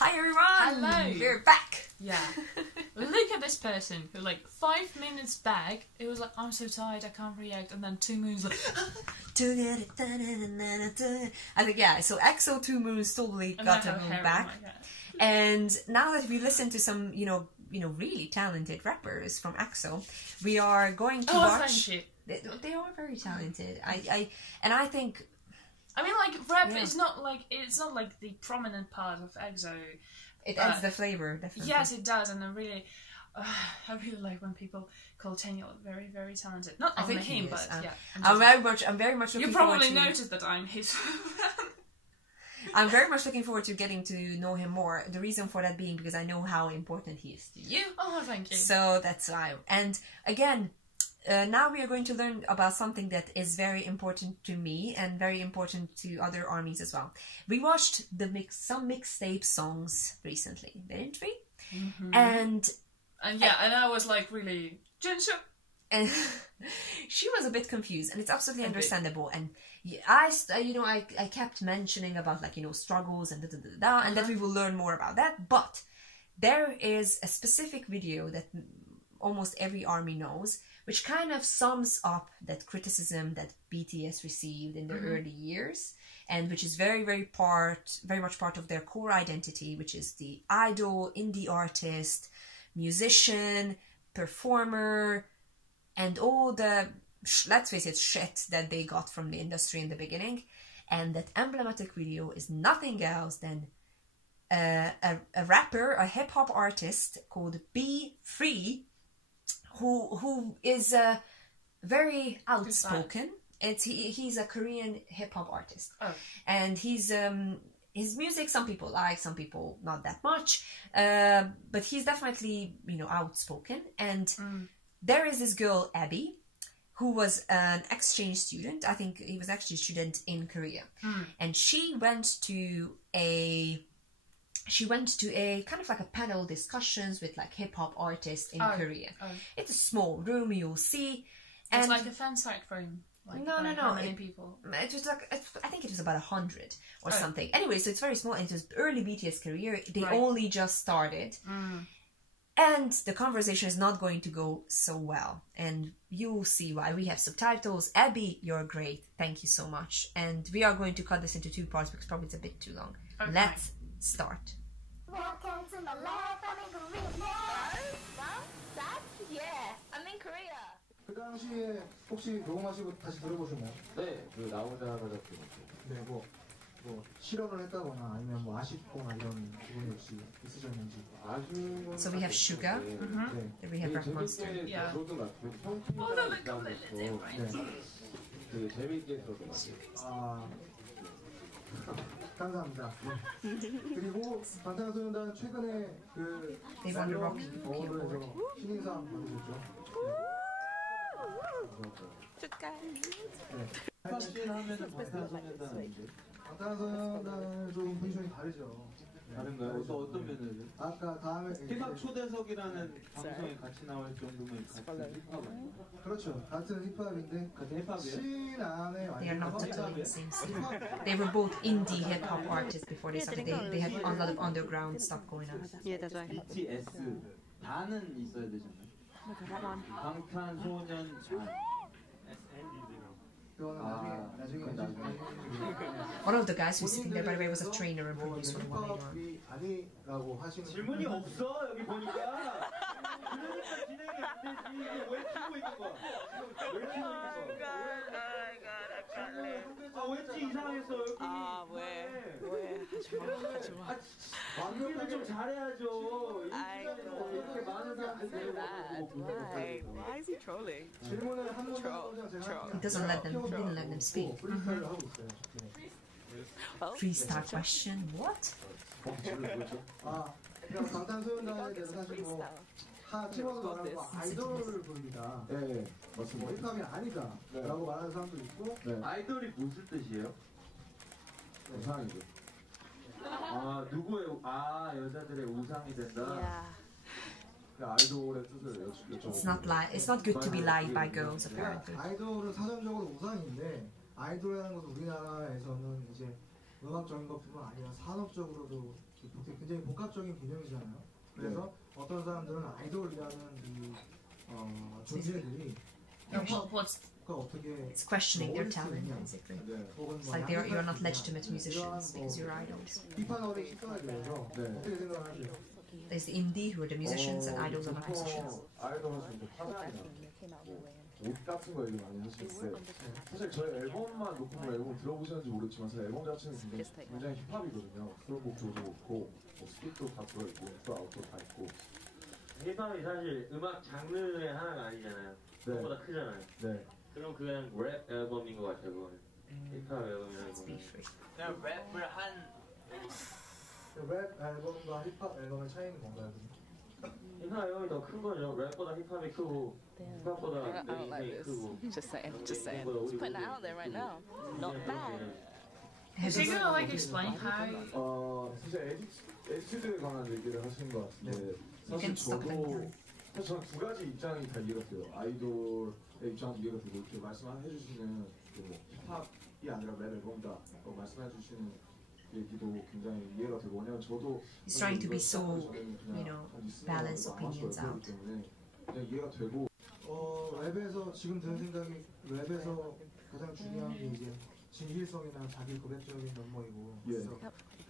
Hi everyone! Hello! We're back! Yeah. Look at this person who, like, 5 minutes back, it was like, I'm so tired, I can't react, and then 2 moons like, I think, yeah, so EXO 2 Moons totally got her moon back. And now that we listen to some, you know, really talented rappers from EXO, we are going to watch. Thank you. They are very talented. I think. I mean, like, rap is not like, it's not like the prominent part of EXO. It adds the flavor, definitely. Yes, it does, and I really like when people call Tenyo very, very talented. Not only him, but yeah. I'm very much looking forward to... You probably noticed that I'm his I'm very much looking forward to getting to know him more. The reason for that being because I know how important he is to you. Oh, thank you. So that's why. And again, now we are going to learn about something that is very important to me and very important to other armies as well. We watched some mixtape songs recently, didn't we? Mm-hmm. And I was like really Jinshu. And she was a bit confused, and it's absolutely understandable. And I kept mentioning about, like, struggles and and that we will learn more about that. But there is a specific video that almost every army knows, which kind of sums up that criticism that BTS received in their early years, and which is very much part of their core identity, which is the idol, indie artist, musician, performer, and all the, let's face it, shit that they got from the industry in the beginning. And that emblematic video is nothing else than a rapper, a hip-hop artist called Be Free, who is very outspoken. He's a Korean hip-hop artist. Oh. And he's his music, some people like, some people not that much, but he's definitely, outspoken. And there is this girl, Abby, who was an exchange student. I think he was actually a student in Korea. And she went to a kind of like a panel discussions with, like, hip-hop artists in Korea. It's a small room, you'll see. And it's like a fan site room. Like, no. How many people? It was like, I think it was about 100 or something. Anyway, so it's very small, and it was early BTS career. They only just started. And the conversation is not going to go so well. And you'll see why. We have subtitles. Abby, you're great. Thank you so much. And we are going to cut this into 2 parts because probably it's a bit too long. Okay. Let's start. Welcome to my life. I'm in Korea. Yeah, I'm in Korea. 그 당시에 혹시 녹음하시고 다시 들어보셨나요? 네, 그 나오자마자 들었어요. 네, 뭐 실험을 했다거나 아니면 뭐 아쉽거나 이런 기분이 혹시 있으셨는지. 아쉬운 건. So we have Suga. Then we have Rock Monster. Yeah. 되게 재밌게 들었던 것 같아요. 감사합니다. 그리고 방탄소년단 최근에 그 어워드에서 신인상 받으셨죠? 하면은 방탄소년단인데. 방탄소년단은 좀 포지션이 다르죠. 다른가요? 어떤 면에서? 아까 다음에 힙합 초대석이라는 방송에 같이 나올 정도면 같은 힙합은? 그렇죠. 같은 힙합인데 같은 힙합이에요? 신안에 They are not totally the same scene. They were both indie hip-hop artists before they started. They had a lot of underground stuff going on. Yeah, that's right. BTS 단은 있어야 되잖아요. 방탄소년단. One of the guys who's sitting there, by the way, was a trainer and producer on One 아니라고 하시는 질문이 없어 여기 보니까. 그러니까 진행이 안 되지. 이게 왜 키고 있는 거야? 왜 키고 있는 거야? 왠지 이상했어 여기. 왜? 하지마. 완벽하게 좀 잘해야죠. 이 시간에 이렇게 많은 사람들이 데려오고. Why is he trolling? 질문을 한 번 하고자 제가 He didn't let them speak. 프리스타일을 하고 있어요. Freestyle question? What? 그럼 방탄소년단에 대해서 사실 찍어서 말하고 아이돌을 보입니다. 네, 맞습니다. 힙합이 아니다라고 말하는 사람도 있고. 네. 아이돌이 무슨 뜻이에요? 우상이죠. 누구의 여자들의 우상이 된다. 아이돌의 뜻을 여쭤보고. It's not good to be liked by girls, apparently. 아이돌은 사전적으로 우상인데 아이돌이라는 것은 우리나라에서는 이제 음악적인 것뿐만 아니라 산업적으로도 굉장히 복합적인 개념이잖아요. 그래서 어떤 사람들은 아이돌이라는 이 존재들이 What's 어떻게 It's questioning their talent, basically. It's like you're not legitimate musicians because you're idols. 비판어의 시선에 대해서 어떻게 생각하세요? There's the indie who are the musicians and idols are not musicians. 아이돌 하시는 화장이나 옷 같은 거 얘기 많이 하시는데 사실 저희 앨범만 놓고 앨범 들어보셨는지 모르겠지만 사실 앨범 자체는 굉장히 힙합이거든요. 수록곡 조도 그렇고 스틱도 다 들어있고 인트로 아웃도 다 있고 힙합이 사실 음악 장르의 하나가 아니잖아요. 그것보다 크잖아요. 네. 그럼 그냥 랩 앨범인 것 같아요. 그건. 힙합 앨범이라는 Let's be 거는. free. 그냥 랩을 한 랩 앨범과 힙합 앨범의 차이는 뭔가요? 힙합 앨범이 더 큰 거죠. 랩보다 힙합이 크고 힙합보다 I don't like 랩이 this. 크고. Just saying. Just putting it out there right now. Not bad. Is he gonna like explain how? 사실 에티튜드에 관한 얘기를 하시는 것 같은데 사실 저는 두 가지 입장이 다 이해가 돼요. 아이돌의 입장도 이해가 되고 이렇게 말씀해 주시는 힙합이 아니라 랩 앨범이다 말씀해 주시는 얘기도 굉장히 이해가 되고 왜냐면 저도 He's trying to be so, balance opinions out. 때문에 그냥 이해가 되고 랩에서 지금 드는 생각이 랩에서 가장 중요한 게 이제 진실성이나 자기 고백적인 면모이고 그래서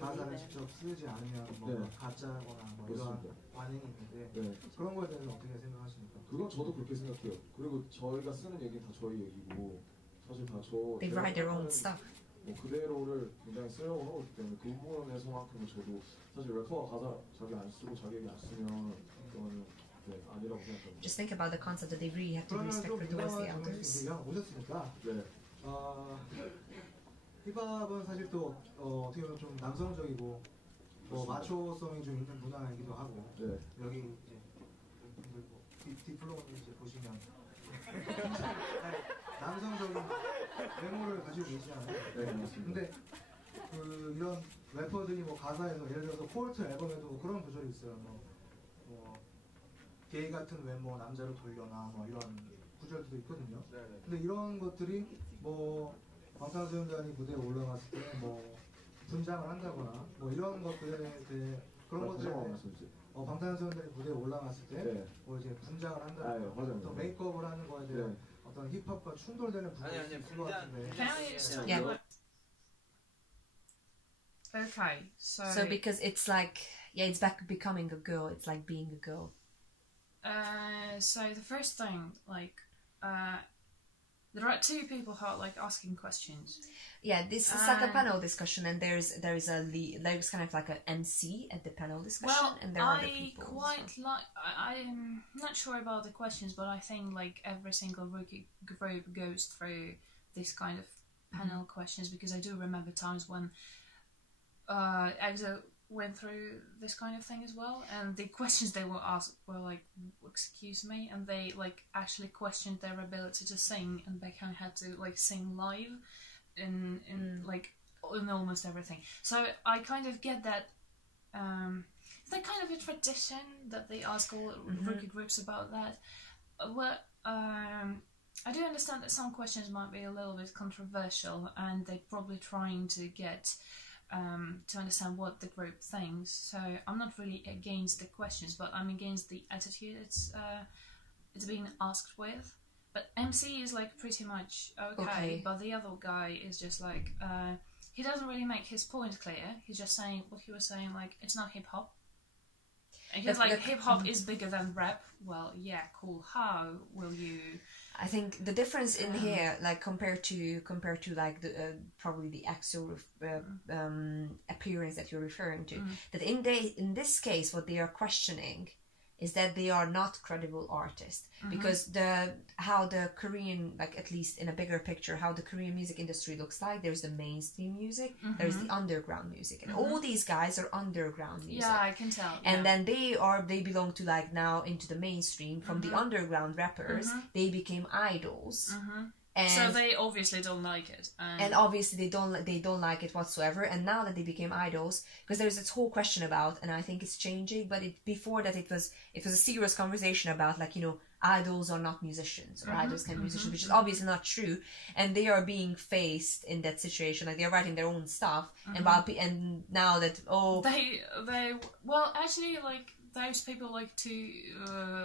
가사를 직접 쓰지 않으면 뭔가 가짜거나 뭐 이런 반응이 있는데 그런 거에 대해서 어떻게 생각하십니까? 그건 저도 그렇게 생각해요. 그리고 저희가 쓰는 얘기는 다 저희 얘기고 사실 다 They write their own stuff. 뭐 그대로를 굉장히 쓰려고 하고 있기 때문에 그 부분에서만큼은 저도 사실 래퍼가 가사 자기 안 쓰고 자기 얘기 안 쓰면 그거는 아니라고 생각합니다. Just think about the concept that they really have to be respectful towards the elders. 오셨으니까 힙합은 사실 또 어떻게 보면 좀 남성적이고 뭐 마초성이 좀 있는 문화이기도 하고 여기 이제 디플로마를 이제 보시면 남성적인 외모를 가지고 계시잖아요. 근데 그 이런 래퍼들이 뭐 가사에서 예를 들어서 폴트 앨범에도 뭐 그런 구절이 있어요. 뭐 게이 같은 외모 남자로 돌려놔 뭐 이런 구절도 있거든요. 근데 이런 것들이 뭐 방탄소년단이 무대에 올라갔을 때 뭐 분장을 한다거나 뭐 이런 것들에 대해 그런 것들에 방탄소년단이 무대에 올라갔을 때 뭐 이제 분장을 한다거나 어떤 메이크업을 하는 거에 대한 어떤 힙합과 충돌되는 부분이 있을 것 같은데. Yeah. Okay, So because it's like, it's back becoming a girl. It's like being a girl. So the first thing, like, there are two people who are like asking questions. Yeah, this is like a panel discussion, and there's kind of like an MC at the panel discussion, and there are other people. I'm not sure about the questions, but I think like every single rookie group goes through this kind of panel questions, because I do remember times when EXO went through this kind of thing as well, and the questions they were asked were like, excuse me, and they like actually questioned their ability to sing, and they kind of had to like sing live in almost everything. So I kind of get that it's like kind of a tradition that they ask all rookie groups about that. I do understand that some questions might be a little bit controversial, and they're probably trying to get to understand what the group thinks. So I'm not really against the questions, but I'm against the attitude it's being asked with. But MC is like pretty much okay, but the other guy is just like he doesn't really make his point clear. He's just saying what he was saying, like it's not hip hop. And he's like, hip hop is bigger than rap. Well, yeah, cool. How will you? I think the difference in here, like compared to like the probably the EXO appearance that you're referring to, that in this case, what they are questioning is that they are not credible artists, because how the Korean, like at least in a bigger picture, how the Korean music industry looks like, there's the mainstream music, there's the underground music, and all these guys are underground music. Yeah, I can tell. And then they belong to like now into the mainstream. From the underground rappers, they became idols. And so they obviously don't like it, and obviously they don't like it whatsoever. And now that they became idols, because there's this whole question about, and I think it's changing, but before that it was a serious conversation about, like, you know, idols are not musicians, or idols can be musicians, which is obviously not true. And they are being faced in that situation, like they're writing their own stuff, and now that they well, actually, like, those people like to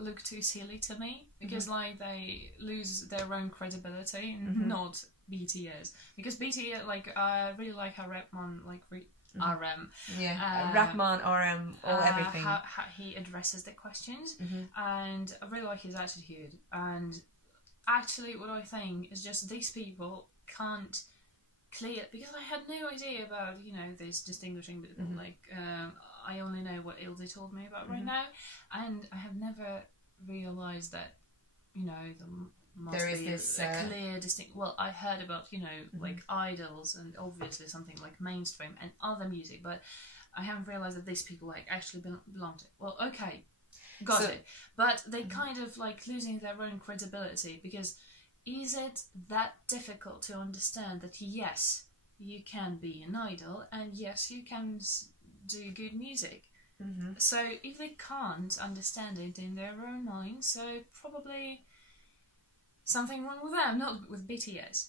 look too silly to me, because like they lose their own credibility, not BTS, because BTS, like, I really like how Rapman, like RM, Rapman, RM, everything, how he addresses the questions, and I really like his attitude. And actually, what I think is just these people can't clear, because I had no idea about, you know, this distinguishing between like I only know what Ildi told me about right now, and I have never realised that, you know, there is this clear distinct. Well, I heard about, you know, like idols and obviously something like mainstream and other music, but I haven't realised that these people like actually belong to it. Well, okay, got it, but they kind of like losing their own credibility, because is it that difficult to understand that yes, you can be an idol and yes, you can do good music? So if they can't understand it in their own mind, so probably something wrong with them, not with BTS.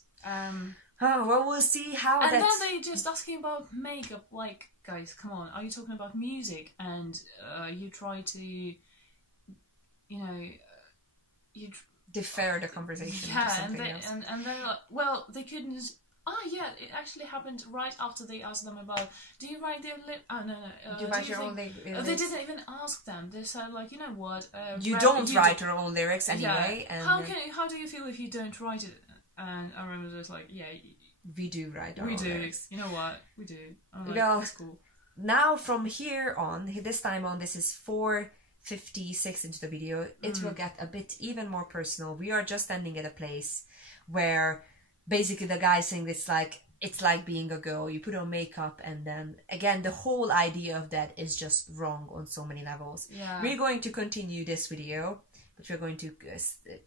Well, we'll see how. And then they just asking about makeup. Like, guys, come on, are you talking about music? And you try to, you know, defer the conversation. Yeah, and they're like, well, they couldn't. Yeah, it actually happened right after they asked them about, do you write their no. Do you write your own lyrics? They didn't even ask them. They said, like, you know what? You don't write your own lyrics anyway. Yeah. And how do you feel if you don't write it? And I remember just like, yeah, we do write our own lyrics. You know what? We do. I'm like, well, that's cool. Now from here on, this time on, this is 4:56 into the video. It will get a bit even more personal. We are just standing at a place where basically the guy saying it's like being a girl. You put on makeup, and then again the whole idea of that is just wrong on so many levels. Yeah. We're going to continue this video, but we're going to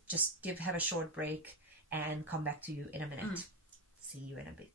just have a short break and come back to you in a minute. See you in a bit.